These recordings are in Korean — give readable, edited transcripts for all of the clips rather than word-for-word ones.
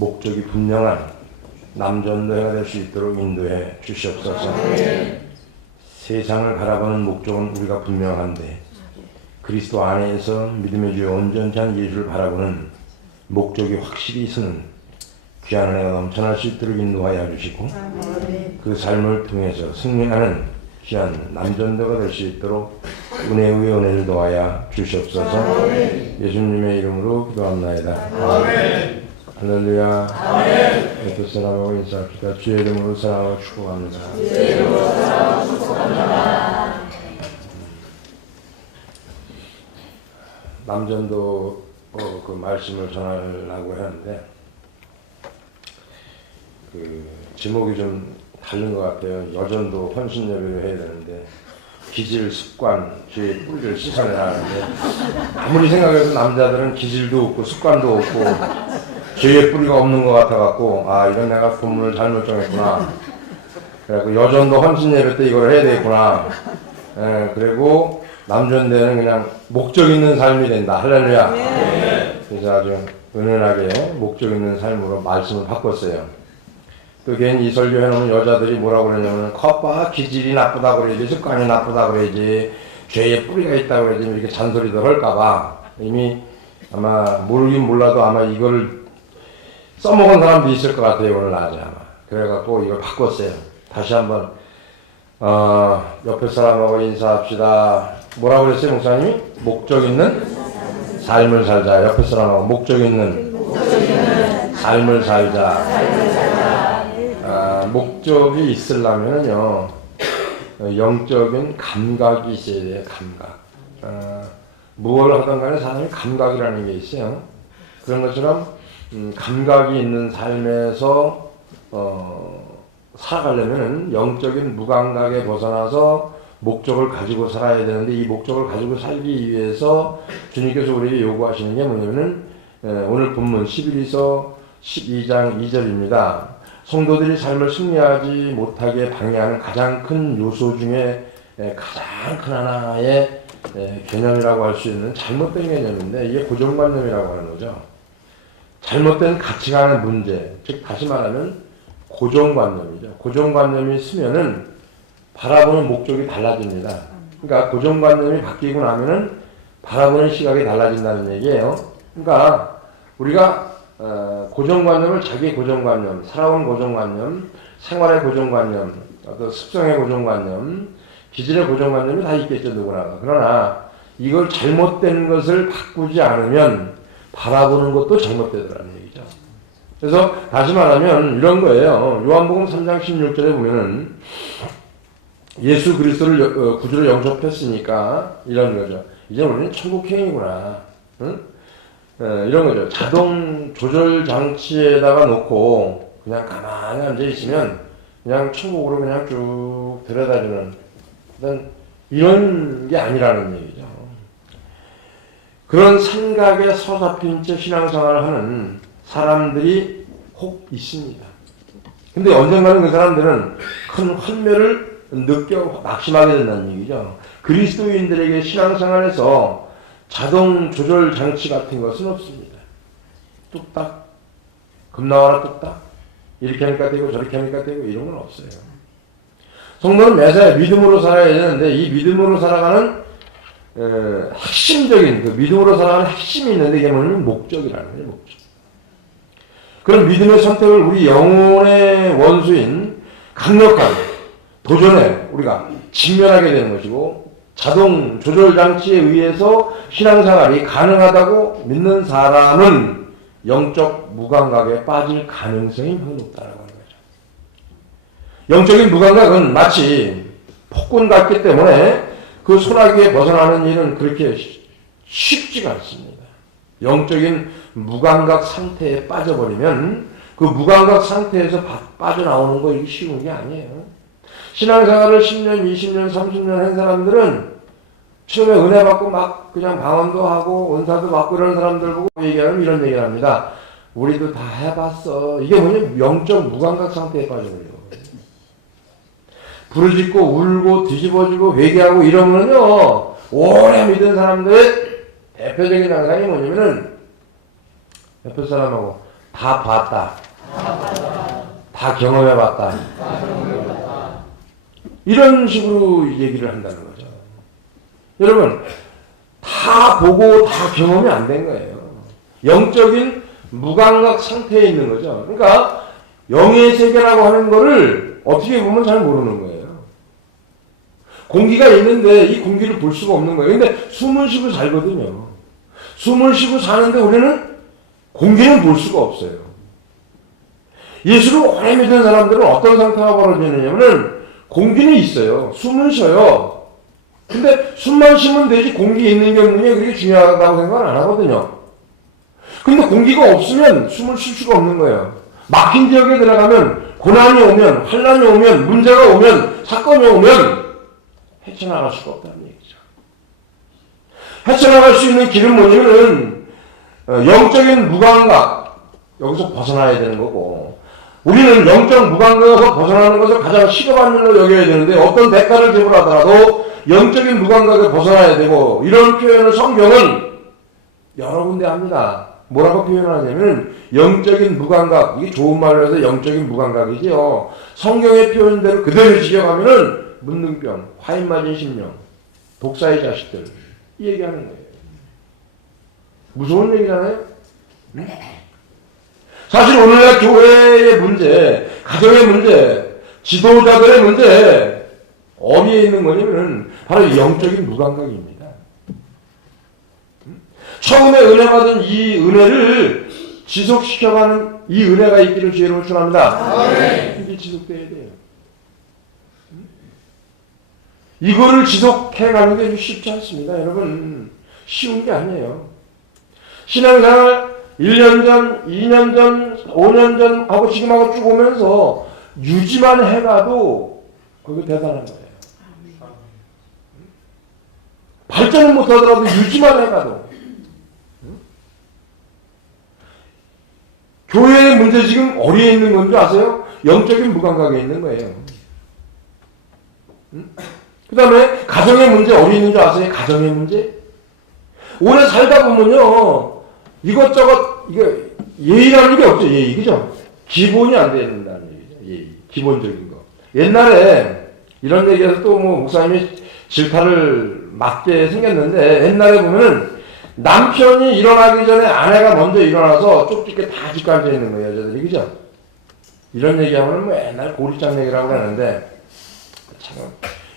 목적이 분명한 남전도회가 될 수 있도록 인도해 주시옵소서. 세상을 바라보는 목적은 우리가 분명한데 그리스도 안에서 믿음의 주요 온전치 한 예수를 바라보는 목적이 확실히 서는 귀한 은혜가 넘쳐날 수 있도록 인도하여 주시고 그 삶을 통해서 승리하는 귀한 남전도가 될 수 있도록 은혜 위에 은혜를 더하여 주시옵소서. 예수님의 이름으로 기도합나이다. 할렐루야. 옆에 사람하고 인사합시다. 주의 이름으로 사랑하고 축복합니다. 남전도 그 말씀을 전하려고 하는데 그 제목이 좀 다른 것 같아요. 여전도 헌신 예배를 해야 되는데 기질, 습관, 죄의 뿌리를 씻어내야 하는데 아무리 생각해도 남자들은 기질도 없고 습관도 없고 죄의 뿌리가 없는 것 같아갖고 이런 내가 본문을 잘못 정했구나. 그래갖고 여전도 헌신 예배 때 이걸 해야 되겠구나. 그리고 남전대는 그냥 목적 있는 삶이 된다. 할렐루야. 그래서 아주 은은하게 목적 있는 삶으로 말씀을 바꿨어요. 또 괜히 이 설교 해놓으면 여자들이 뭐라고 그러냐면 컵바 기질이 나쁘다고 그러지, 습관이 나쁘다고 그러지, 죄의 뿌리가 있다고 그러지, 이렇게 잔소리도 할까봐 이미 아마 모르긴 몰라도 아마 이걸 써먹은 사람도 있을 것 같아요. 오늘 낮에 아마. 그래갖고 이걸 바꿨어요. 다시 한번 옆에 사람하고 인사합시다. 뭐라고 그랬어요 목사님이? 목적 있는 삶을 살자. 옆에 사람하고 목적 있는 삶을 살자. 목적이 있으려면요 영적인 감각이 있어야 돼요. 감각. 무엇을 하든 간에 사람이 감각이라는 게 있어요. 그런 것처럼 감각이 있는 삶에서 살아가려면 영적인 무감각에 벗어나서 목적을 가지고 살아야 되는데 이 목적을 가지고 살기 위해서 주님께서 우리에게 요구하시는 게 뭐냐면은 오늘 본문 11에서 12장 2절입니다. 성도들이 삶을 승리하지 못하게 방해하는 가장 큰 요소 중에 가장 큰 하나의 개념이라고 할 수 있는 잘못된 개념인데 이게 고정관념이라고 하는 거죠. 잘못된 가치관의 문제, 즉 다시 말하면 고정관념이죠. 고정관념이 있으면은 바라보는 목적이 달라집니다. 그러니까 고정관념이 바뀌고 나면은 바라보는 시각이 달라진다는 얘기예요. 그러니까 우리가 고정관념을 자기의 고정관념, 살아온 고정관념, 생활의 고정관념, 어떤 습성의 고정관념, 기질의 고정관념이 다 있겠죠, 누구나. 그러나 이걸 잘못된 것을 바꾸지 않으면 바라보는 것도 잘못되더라는 얘기죠. 그래서 다시 말하면 이런 거예요. 요한복음 3장 16절에 보면은 예수 그리스도를 구주로 영접했으니까 이런 거죠. 이제 우리는 천국행이구나. 응? 이런 거죠. 자동 조절 장치에다가 놓고 그냥 가만히 앉아 있으면 그냥 천국으로 그냥 쭉 데려다주는 이런 게 아니라는 얘기죠. 그런 생각에 서잡힌 채 신앙생활을 하는 사람들이 혹 있습니다. 근데 언젠가는 그 사람들은 큰 환멸을 느껴 낙심하게 된다는 얘기죠. 그리스도인들에게 신앙생활에서 자동 조절 장치 같은 것은 없습니다. 뚝딱 겁나와라 뚝딱 이렇게 하니까 되고 저렇게 하니까 되고 이런 건 없어요. 성도는 매사에 믿음으로 살아야 되는데 이 믿음으로 살아가는 핵심적인 그 믿음으로 살아가는 핵심이 있는데 이게 뭐냐면 목적이라는 거예요. 목적. 그런 믿음의 선택을 우리 영혼의 원수인 강력한 도전에 우리가 직면하게 되는 것이고 자동 조절 장치에 의해서 신앙생활이 가능하다고 믿는 사람은 영적 무감각에 빠질 가능성이 매우 높다고 하는 거죠. 영적인 무감각은 마치 폭군 같기 때문에 그 소나기에 벗어나는 일은 그렇게 쉽지가 않습니다. 영적인 무감각 상태에 빠져버리면 그 무감각 상태에서 빠져나오는 거 이게 쉬운 게 아니에요. 신앙생활을 10년, 20년, 30년 한 사람들은 처음에 은혜 받고 막 그냥 방언도 하고 은사도 받고 이런 사람들 보고 얘기하면 이런 얘기를 합니다. 우리도 다 해봤어. 이게 뭐냐면 영적 무감각 상태에 빠져버려요. 부르짖고 울고 뒤집어지고 회개하고 이러면요 오래 믿은 사람들의 대표적인 양상이 뭐냐면은 옆에 사람하고 다 봤다. 다 경험해봤다. 이런 식으로 얘기를 한다는 거죠. 여러분, 다 보고 다 경험이 안 된 거예요. 영적인 무감각 상태에 있는 거죠. 그러니까 영의 세계라고 하는 거를 어떻게 보면 잘 모르는 거예요. 공기가 있는데 이 공기를 볼 수가 없는 거예요. 근데 숨을 쉬고 살거든요. 숨을 쉬고 사는데 우리는 공기는 볼 수가 없어요. 예수를 오래 믿는 사람들은 어떤 상태가 벌어지느냐면 공기는 있어요. 숨은 쉬어요. 근데 숨만 쉬면 되지 공기 있는 게 없는 게 그렇게 중요하다고 생각 안 하거든요. 근데 공기가 없으면 숨을 쉴 수가 없는 거예요. 막힌 지역에 들어가면 고난이 오면, 환난이 오면, 문제가 오면, 사건이 오면 헤쳐나갈 수가 없다는 얘기죠. 헤쳐나갈 수 있는 길은 뭐냐면은 영적인 무감각, 여기서 벗어나야 되는 거고, 우리는 영적 무감각에서 벗어나는 것을 가장 시급한 일로 여겨야 되는데 어떤 대가를 지불하더라도 영적인 무감각에 벗어나야 되고, 이런 표현을 성경은 여러 군데 합니다. 뭐라고 표현하냐면 영적인 무감각, 이게 좋은 말로 해서 영적인 무감각이지요. 성경의 표현대로 그대로 지적하면은 문둥병, 화인 맞은 심령, 독사의 자식들, 이 얘기하는 거예요. 무서운 얘기잖아요. 사실 오늘날 교회의 문제, 가정의 문제, 지도자들의 문제 어디에 있는 거냐면 바로 영적인 무감각입니다. 처음에 은혜 받은 이 은혜를 지속시켜가는 이 은혜가 있기를 주의로 축원합니다. 이게 지속돼야 돼요. 이거를 지속해가는 게 쉽지 않습니다. 여러분, 쉬운 게 아니에요. 신앙생활 1년 전, 2년 전, 5년 전 하고 지금하고 쭉 오면서 유지만 해가도 그게 대단한 거예요. 발전을 못하더라도 유지만 해가도. 교회의 문제 지금 어디에 있는 건지 아세요? 영적인 무감각에 있는 거예요. 그 다음에 가정의 문제 어디 있는 줄 아세요? 가정의 문제? 오래 살다 보면요, 이것저것, 이게 예의라는 게 없죠. 예의, 그죠? 기본이 안 된다는 얘기죠. 예의, 기본적인 거. 옛날에 이런 얘기해서 또 뭐 목사님이 질타를 맞게 생겼는데, 옛날에 보면은 남편이 일어나기 전에 아내가 먼저 일어나서 쪽집게 다 집 앉아 있는 거예요, 여자들이. 그죠? 이런 얘기하면 뭐 옛날 고리장 얘기라고 하는데, 참.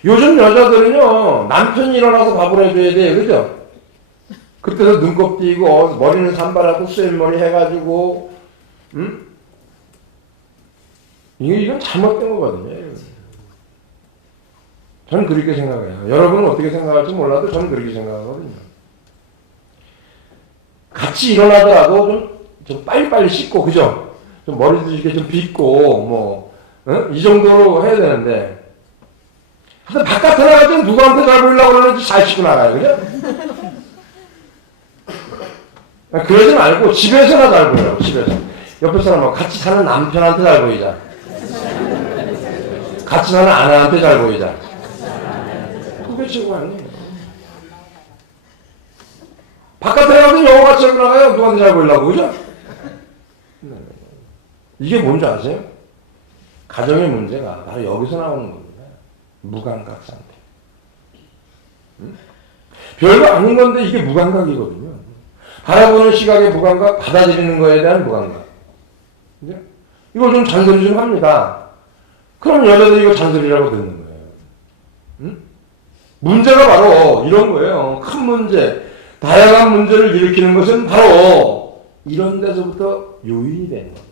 요즘 여자들은요, 남편이 일어나서 밥을 해줘야 돼요. 그죠? 그때도 눈곱 띄고, 머리는 산발하고, 쇠머리 해가지고, 이건 잘못된 거거든요. 저는 그렇게 생각해요. 여러분은 어떻게 생각할지 몰라도 저는 그렇게 생각하거든요. 같이 일어나더라도 좀 빨리빨리 씻고, 그죠? 좀 머리도 이렇게 좀 빗고, 이 정도로 해야 되는데, 근데 바깥에 나가서 누구한테 잘 보이려고 그러는지 잘 씻고 나가요, 그죠? 그러지 말고, 집에서나 잘 보이라고, 집에서. 옆에 사람하고 같이 사는 남편한테 잘 보이자. 같이 사는 아내한테 잘 보이자. 그게 최고 아니에요. 바깥에 나가서 영어같이 하고 나가요. 누구한테 잘 보이려고, 그죠? 이게 뭔지 아세요? 가정의 문제가 바로 여기서 나오는 겁니다. 무감각 상태. 별거 아닌 건데 이게 무감각이거든요. 바라보는 시각의 무감각, 받아들이는 거에 대한 무감각. 이걸 좀 잔소리 좀 합니다. 그럼 여자들이 이거 잔소리라고 듣는 거예요. 문제가 바로 이런 거예요. 큰 문제, 다양한 문제를 일으키는 것은 바로 이런 데서부터 요인이 되는 겁니다.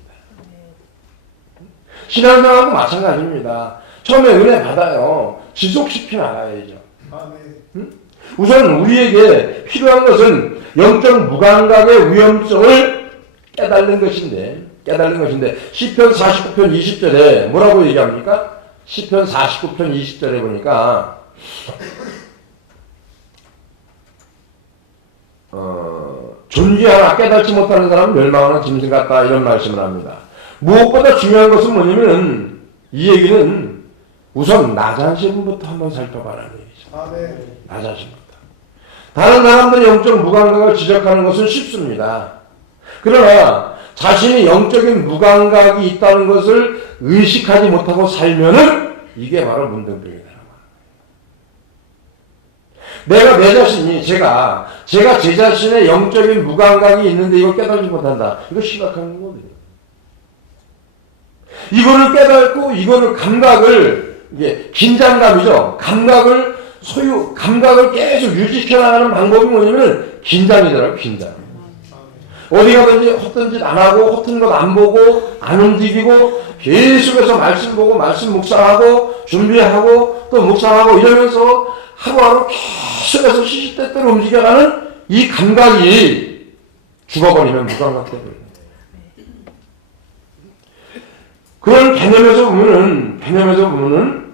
신앙생활도 마찬가지입니다. 처음에 은혜 받아요. 지속시켜 나가야죠. 우선 우리에게 필요한 것은 영적 무감각의 위험성을 깨달는 것인데 시편 49편 20절에 뭐라고 얘기합니까? 시편 49편 20절에 보니까 존귀하나 깨달지 못하는 사람은 멸망하는 짐승 같다, 이런 말씀을 합니다. 무엇보다 중요한 것은 뭐냐면 이 얘기는 우선 나 자신부터 한번 살펴봐라는 얘기죠. 나 자신부터. 다른 사람들의 영적 무감각을 지적하는 것은 쉽습니다. 그러나 자신이 영적인 무감각이 있다는 것을 의식하지 못하고 살면은 이게 바로 문둥병이다. 내가 내 자신이 제가 제 자신의 영적인 무감각이 있는데 이걸 깨달지 못한다. 이거 심각한 거거든요. 이거를 깨닫고 이거를 감각을 이게 긴장감이죠. 감각을 계속 유지시켜 나가는 방법이 뭐냐면 긴장이더라고요. 긴장. 어디 가든지 허튼 짓 안 하고 허튼 것 안 보고 안 움직이고 계속해서 말씀 보고 말씀 묵상하고 준비하고 또 묵상하고 이러면서 하루하루 계속해서 시시때때로 움직여가는 이 감각이 죽어버리면 무감각 되거든요. 그런 개념에서 보면은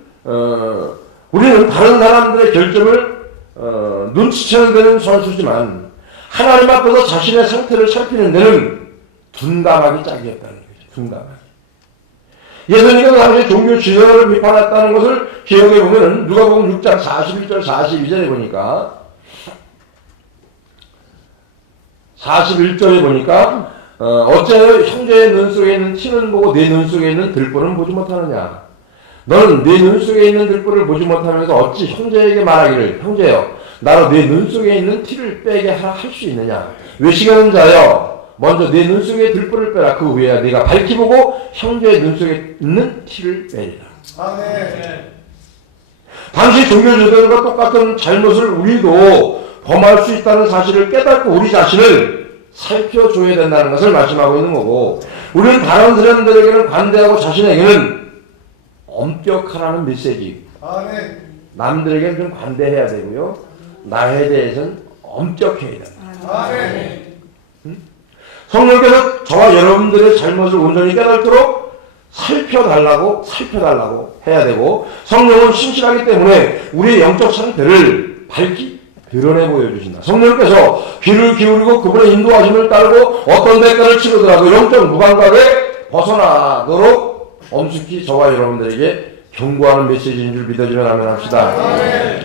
우리는 다른 사람들의 결정을 눈치채는 데는 선수지만 하나님 앞에서 자신의 상태를 살피는 데는 둔감하기 짝이었다는 거죠. 둔감하기. 예수님께서 당시 종교 지도를 비판했다는 것을 기억해 보면은 누가복음 6장 41절 42절에 보니까 41절에 보니까 어째 형제의 눈 속에 있는 티는 보고 내 눈 속에 있는 들보는 보지 못하느냐. 너는 내 눈 속에 있는 들보를 보지 못하면서 어찌 형제에게 말하기를 형제여 나로 내 눈 속에 있는 티를 빼게 할 수 있느냐. 외식하는 자여 먼저 내 눈 속에 들보를 빼라. 그 후에야 네가 밝히 보고 형제의 눈 속에 있는 티를 빼리라. 아멘. 당시 종교지도들과 똑같은 잘못을 우리도 범할 수 있다는 사실을 깨닫고 우리 자신을 살펴줘야 된다는 것을 말씀하고 있는 거고, 우리는 다른 사람들에게는 관대하고 자신에게는 엄격하라는 메시지. 아멘. 남들에게는 좀 관대해야 되고요, 나에 대해서는 엄격해야 된다. 아멘. 성령께서 저와 여러분들의 잘못을 온전히 깨닫도록 살펴달라고 해야 되고, 성령은 신실하기 때문에 우리의 영적 상태를 밝히 드러내 보여주신다. 성령께서 귀를 기울이고 그분의 인도하심을 따르고 어떤 대가를 치르더라도 영적 무감각에 벗어나도록 엄숙히 저와 여러분들에게 경고하는 메시지인 줄 믿어지면 아멘 합시다.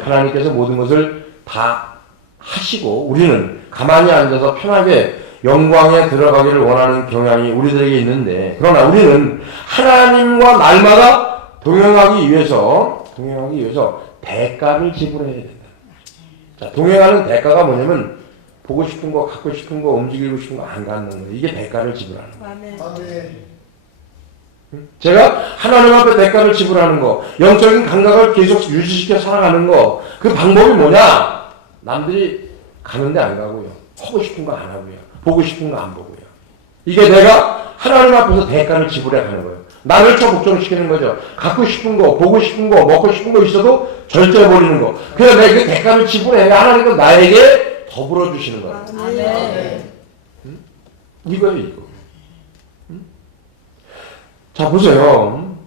하나님께서 모든 것을 다 하시고 우리는 가만히 앉아서 편하게 영광에 들어가기를 원하는 경향이 우리들에게 있는데, 그러나 우리는 하나님과 날마다 동행하기 위해서 대가를 지불해야 된다. 자, 동행하는 대가가 뭐냐면 보고 싶은 거, 갖고 싶은 거, 움직이고 싶은 거 안 갖는 거예요. 이게 대가를 지불하는 거예요. 제가 하나님 앞에 대가를 지불하는 거, 영적인 감각을 계속 유지시켜 살아가는 거, 그 방법이 뭐냐? 남들이 가는데 안 가고요, 하고 싶은 거 안 하고요, 보고 싶은 거 안 보고요. 이게 내가 하나님 앞에서 대가를 지불해 가는 거예요. 나를 복종시키는 거죠. 갖고 싶은 거, 보고 싶은 거, 먹고 싶은 거 있어도 절제해버리는 거. 그래서 내가 그 대가를 지불해 하나님께서 나에게 더불어 주시는 거예요. 이거예요, 이거. 자, 보세요.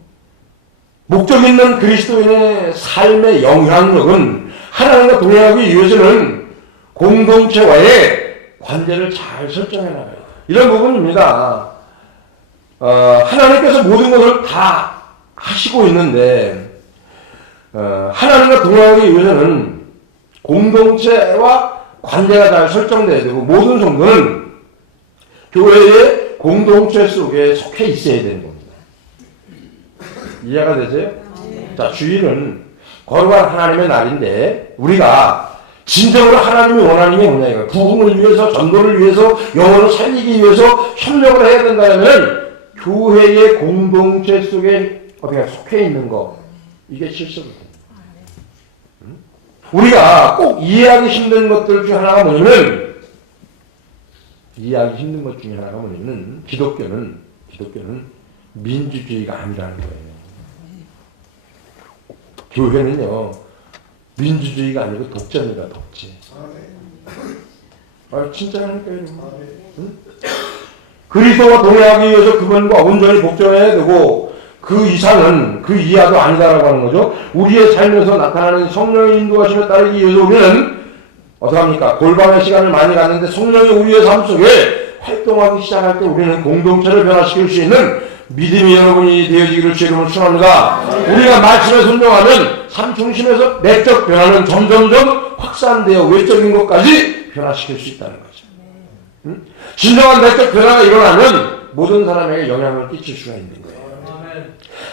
목적 있는 그리스도인의 삶의 영향력은 하나님과 동행하기 위해서는 공동체와의 관계를 잘 설정해 나가요. 이런 부분입니다. 하나님께서 모든 것을 다 하시고 있는데, 하나님과 동행하기 위해서는 공동체와 관계가 잘 설정돼야 되고, 모든 성도는 교회의 공동체 속에 속해 있어야 되는 겁니다. 이해가 되세요? 자, 주일은 거룩한 하나님의 날인데, 우리가 진정으로 하나님이 원하는 게 뭐냐, 이거. 부흥을 위해서, 전도를 위해서, 영혼을 살리기 위해서 협력을 해야 된다면, 교회의 공동체 속에 어디가 속해 있는 거, 이게 실수거든요. 우리가 꼭 이해하기 힘든 것들 중 하나가 뭐냐면, 기독교는 민주주의가 아니라는 거예요. 교회는요, 민주주의가 아니고 독점이다, 독재. 진짜라니까요. 그리스도와 동행하기 위해서 그분과 온전히 복종해야 되고, 그 이상은, 그 이하도 아니다라고 하는 거죠. 우리의 삶에서 나타나는 성령의 인도하심에 따르기 위해서 우리는 어떻게 합니까? 골방의 시간을 많이 갖는데 성령이 우리의 삶 속에 활동하기 시작할 때 우리는 공동체를 변화시킬 수 있는 믿음이 여러분이 되어지기를 주의 이름으로 축원합니다. 우리가 말씀에 순종하면 삶 중심에서 내적 변화는 점점점 확산되어 외적인 것까지 변화시킬 수 있다는 거죠. 진정한 내적 변화가 일어나면 모든 사람에게 영향을 끼칠 수가 있는 거예요.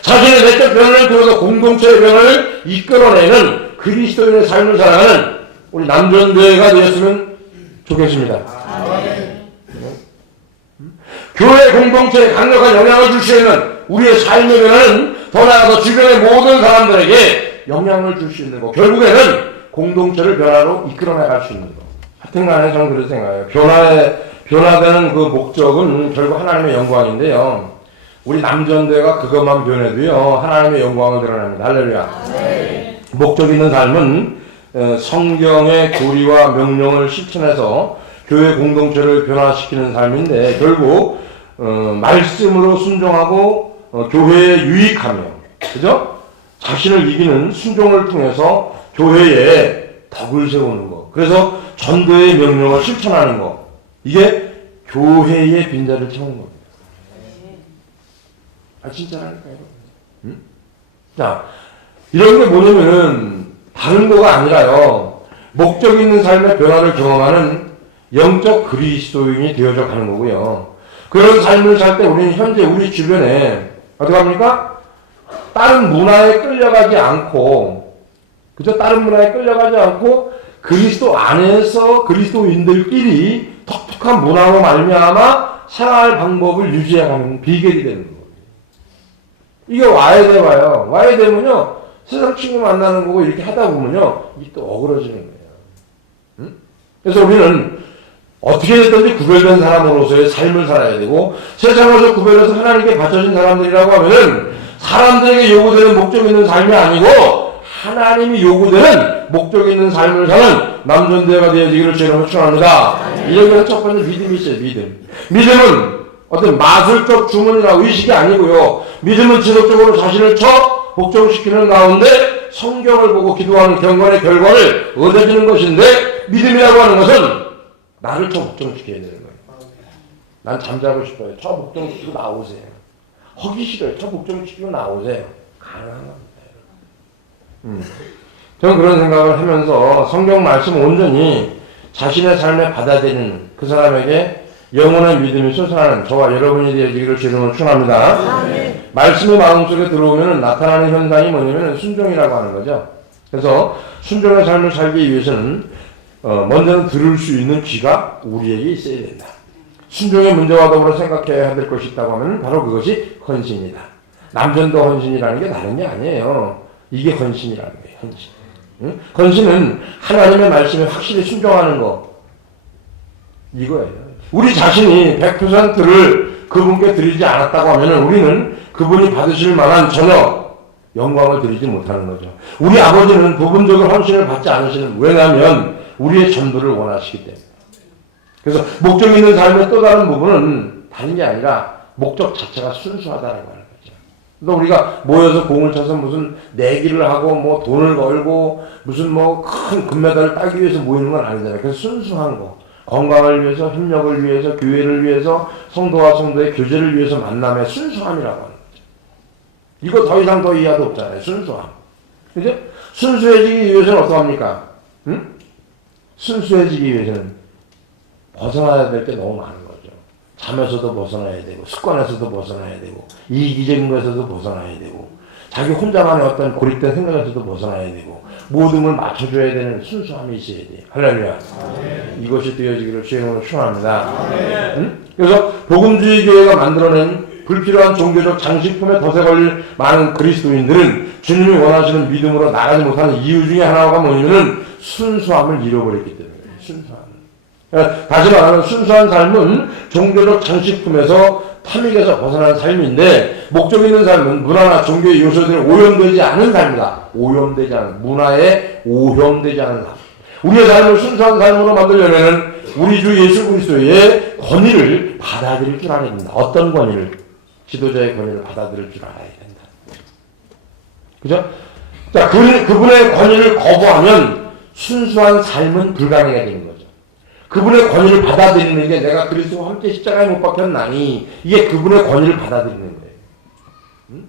자신의 내적 변화를 통해서 공동체의 변화를 이끌어내는 그리스도인의 삶을 살아가는 우리 남전교회가 되었으면 좋겠습니다. 교회 공동체에 강력한 영향을 줄 수 있는 우리의 삶의 변화는 더 나아가서 주변의 모든 사람들에게 영향을 줄 수 있는 것, 결국에는 공동체를 변화로 이끌어나갈 수 있는 것. 하여튼간에 저는 그렇게 생각해요. 변화되는 그 목적은 결국 하나님의 영광인데요. 우리 남전대가 그것만 변해도요, 하나님의 영광을 드러냅니다. 할렐루야. 목적 있는 삶은 성경의 교리와 명령을 실천해서 교회 공동체를 변화시키는 삶인데, 결국 말씀으로 순종하고 교회에 유익하며, 그죠? 자신을 이기는 순종을 통해서 교회에 덕을 세우는 것. 그래서 전도의 명령을 실천하는 것. 이게 교회의 빈자를 채우는 겁니다. 아, 진짜라니까요. 응? 자, 이런 게 뭐냐면은 다른 거가 아니라요, 목적 있는 삶의 변화를 경험하는 영적 그리스도인이 되어져 가는 거고요. 그런 삶을 살 때 우리는 현재 우리 주변에 어떻게 합니까? 다른 문화에 끌려가지 않고, 그죠? 다른 문화에 끌려가지 않고 그리스도 안에서 그리스도인들끼리 독특한 문화로 말미암아 생활 방법을 유지해가는 비결이 되는 거예요. 이게 와야 돼 봐요. 와야 되면요, 세상 친구 만나는 거고 이렇게 하다 보면요, 이게 또 어그러지는 거예요. 응? 그래서 우리는 어떻게 됐든지 구별된 사람으로서의 삶을 살아야 되고, 세상에서 구별해서 하나님께 바쳐진 사람들이라고 하면은 사람들에게 요구되는 목적 있는 삶이 아니고 하나님이 요구되는 목적 있는 삶을 사는 남전대가 되어지기를 주님으로 축원합니다. 이런 첫 번째 믿음이 있어요. 믿음은 어떤 마술적 주문이나 의식이 아니고요. 믿음은 지속적으로 자신을 복종시키는 가운데 성경을 보고 기도하는 경건의 결과를 얻어지는 것인데, 믿음이라고 하는 것은 나를 복종시켜야 되는 거예요. 난 잠자고 싶어요. 복종시키고 나오세요. 하기 싫어요. 복종시키고 나오세요. 가능한 겁니다. 저는 그런 생각을 하면서 성경 말씀 온전히 자신의 삶에 받아들이는 그 사람에게 영원한 믿음이 솟아나는 저와 여러분이 되어지기를 주님으로 축원합니다. 말씀이 마음속에 들어오면 나타나는 현상이 뭐냐면 순종이라고 하는 거죠. 그래서 순종의 삶을 살기 위해서는 먼저는 들을 수 있는 귀가 우리에게 있어야 된다. 순종의 문제와 더불어 생각해야 될 것이 있다고 하면 바로 그것이 헌신이다. 남전도 헌신이라는 게 다른 게 아니에요. 이게 헌신이라는 거예요. 헌신. 응? 헌신은 하나님의 말씀에 확실히 순종하는 거, 이거예요. 우리 자신이 100%를 그분께 드리지 않았다고 하면 우리는 그분이 받으실 만한 전혀 영광을 드리지 못하는 거죠. 우리 아버지는 부분적으로 헌신을 받지 않으시는, 왜냐하면 우리의 전부를 원하시기 때문에. 그래서 목적 있는 삶의 또 다른 부분은 다른 게 아니라 목적 자체가 순수하다는 거예요. 또 우리가 모여서 공을 쳐서 무슨 내기를 하고 뭐 돈을 걸고 무슨 뭐 큰 금메달을 따기 위해서 모이는 건 아니잖아요. 그래서 순수한 거, 건강을 위해서, 협력을 위해서, 교회를 위해서, 성도와 성도의 교제를 위해서 만남의 순수함이라고 하는 거죠. 이거 더 이상 더 이하도 없잖아요. 순수함. 그죠? 순수해지기 위해서는 어떡합니까? 응? 순수해지기 위해서는 벗어나야 될 게 너무 많은 거죠. 잠에서도 벗어나야 되고, 습관에서도 벗어나야 되고, 이기적인 것에서도 벗어나야 되고, 자기 혼자만의 어떤 고립된 생각에서도 벗어나야 되고, 모든 걸 맞춰줘야 되는 순수함이 있어야 돼요. 할렐루야. 이것이 되어지기를 주님으로 축원합니다. 응? 그래서 복음주의 교회가 만들어낸 불필요한 종교적 장식품에 덫에 걸릴 많은 그리스도인들은 주님이 원하시는 믿음으로 나가지 못하는 이유 중에 하나가 뭐냐면은 순수함을 잃어버렸기 때문에. 순수함. 다시 말하면 순수한 삶은 종교적 장식품에서 탐닉에서 벗어난 삶인데, 목적 있는 삶은 문화나 종교의 요소들이 오염되지 않은 삶이다. 오염되지 않은, 문화에 오염되지 않은 삶. 우리의 삶을 순수한 삶으로 만들려면 우리 주 예수 그리스도의 권위를 받아들일 줄 알아야 된다. 어떤 권위를? 지도자의 권위를 받아들일 줄 알아야 된다. 그죠? 자, 그분의 권위를 거부하면 순수한 삶은 불가능하게 되는 거죠. 그분의 권위를 받아들이는 게, 내가 그리스도와 함께 십자가에 못 박혔나니, 이게 그분의 권위를 받아들이는 거예요. 응?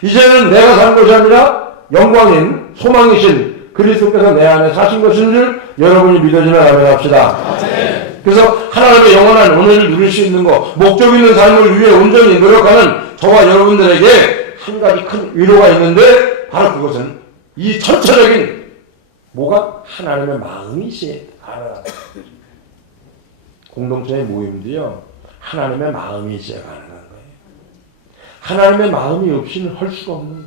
이제는 내가 산 것이 아니라 영광인 소망이신 그리스도께서 내 안에 사신 것인 줄 여러분이 믿어지는 아멘 합시다. 그래서 하나님의 영원한 은혜를 누릴 수 있는 것, 목적 있는 삶을 위해 온전히 노력하는 저와 여러분들에게 한 가지 큰 위로가 있는데 바로 그것은 이 전체적인 뭐가 하나님의 마음이 있어야 가능한 공동체의 모임도요 하나님의 마음이 있어야 가능한 거예요. 하나님의 마음이 없이는 할 수가 없는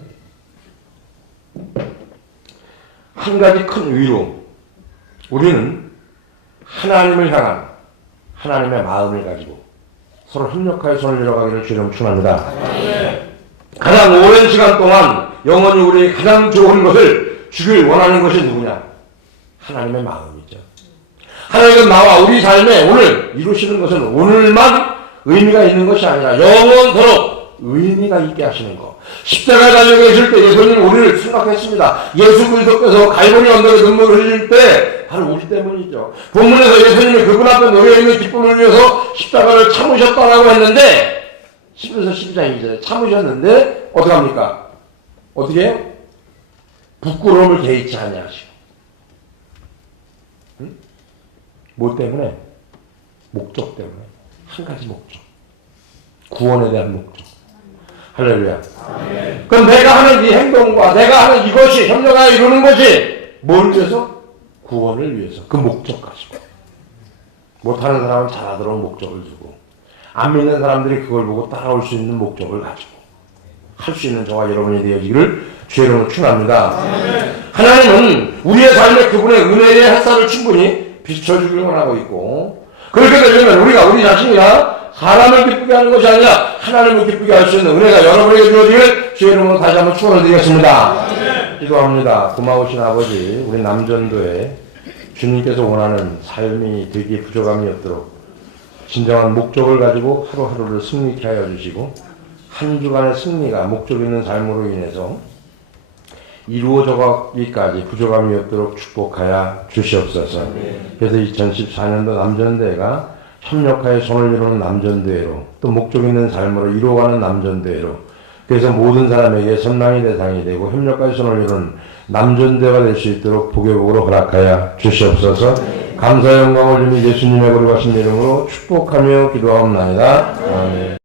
거예요. 한 가지 큰 위로, 우리는 하나님을 향한 하나님의 마음을 가지고 서로 협력하여 손을 들어가기를 주님 축원합니다. 가장 오랜 시간 동안 영원히 우리에게 가장 좋은 것을 주길 원하는 것이 누구냐? 하나님의 마음이죠. 하나님은 나와 우리 삶에 오늘 이루시는 것은 오늘만 의미가 있는 것이 아니라 영원토록 의미가 있게 하시는 것. 십자가에 달려 계실 때 예수님 우리를 생각했습니다. 예수 그리스도께서 갈보리 언덕에 눈물을 흘릴 때 바로 우리 때문이죠. 본문에서 예수님이 그분 앞에 놓여있는 기쁨을 위해서 십자가를 참으셨다라고 했는데 10에서 12장 2절에 참으셨는데 어떡합니까? 어떻게 해요? 부끄러움을 개의치 아니하시고. 응? 뭐 때문에? 목적 때문에. 한 가지 목적. 구원에 대한 목적. 할렐루야. 그럼 내가 하는 이 행동과 내가 하는 이것이 협력하여 이루는 것이 뭘 위해서? 구원을 위해서. 그 목적 가지고. 못하는 사람은 잘하도록 목적을 두고 안 믿는 사람들이 그걸 보고 따라올 수 있는 목적을 가지고 할 수 있는 저와 여러분이 되어지기를 주의 이름으로 축원합니다. 하나님은 우리의 삶에 그분의 은혜의 햇살을 충분히 비춰주길 원하고 있고 그렇게 되려면 우리가 우리 자신이나 사람을 기쁘게 하는 것이 아니라 하나님을 기쁘게 할 수 있는 은혜가 여러분에게 주어지기를 주의 이름으로 다시 한번 축원을 드리겠습니다. 기도합니다. 고마우신 아버지, 우리 남전도에 주님께서 원하는 삶이 되기에 부족함이 없도록 진정한 목적을 가지고 하루하루를 승리케 하여 주시고 한 주간의 승리가 목적 있는 삶으로 인해서 이루어져 가기까지 부족함이 없도록 축복하여 주시옵소서. 그래서 2014년도 남전대회가 협력하여 손을 이루는 남전대회로 또 목적 있는 삶으로 이루어가는 남전대회로 그래서 모든 사람에게 선망의 대상이 되고 협력하여 손을 이루는 남전대회가 될 수 있도록 복의 복으로 허락하여 주시옵소서. 감사 영광을 주님 예수님의 거룩하신 이름으로 축복하며 기도하옵나이다. 아멘.